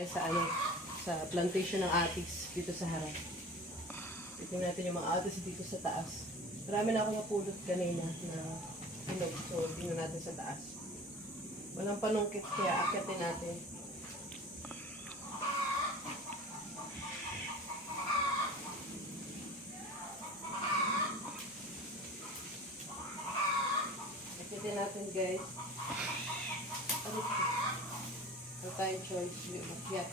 tayo sa ano, sa plantation ng atis dito sa harap. Tignan natin yung mga atis dito sa taas. Marami na ako napulot kanina na hinog. So, tingnan natin sa taas. Walang panungkit kaya akyatin natin. Akyatin natin guys. Ano tayong choice? Akyat.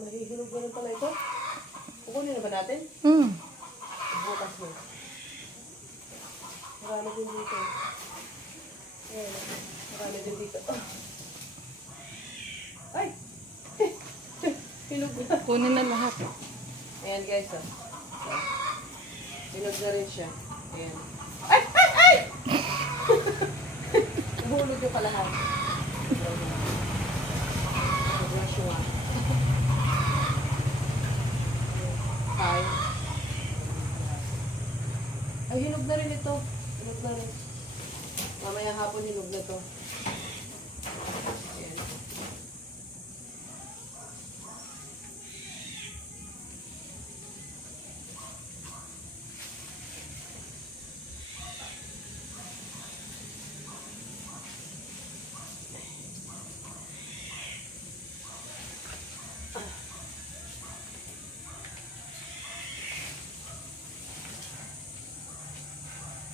Nahihinog na rin pala ito. Kukunin na ba natin? Bukas na. Marami din dito. Ayan. Marami din dito. Oh. Ay! Hinog na. Kunin na lahat. Ayan guys. Oh. Hinog na rin siya. Ayan. Ay! Ay! Ay! Nahulog yung palahan. Nag-rush yung ay. Ay, hinog na rin ito. Hinog na rin. Mamaya hapon hinog na ito. Ayan.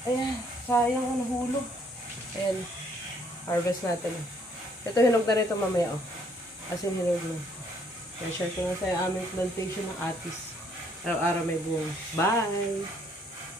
Ayan, sayang ang nahulog. Ayan, harvest natin. Ito hinog na rin ito mamaya, oh. As in, hinog na. Ayan, share ko na sa aming plantation ng atis. Araw-araw may bunga. Bye!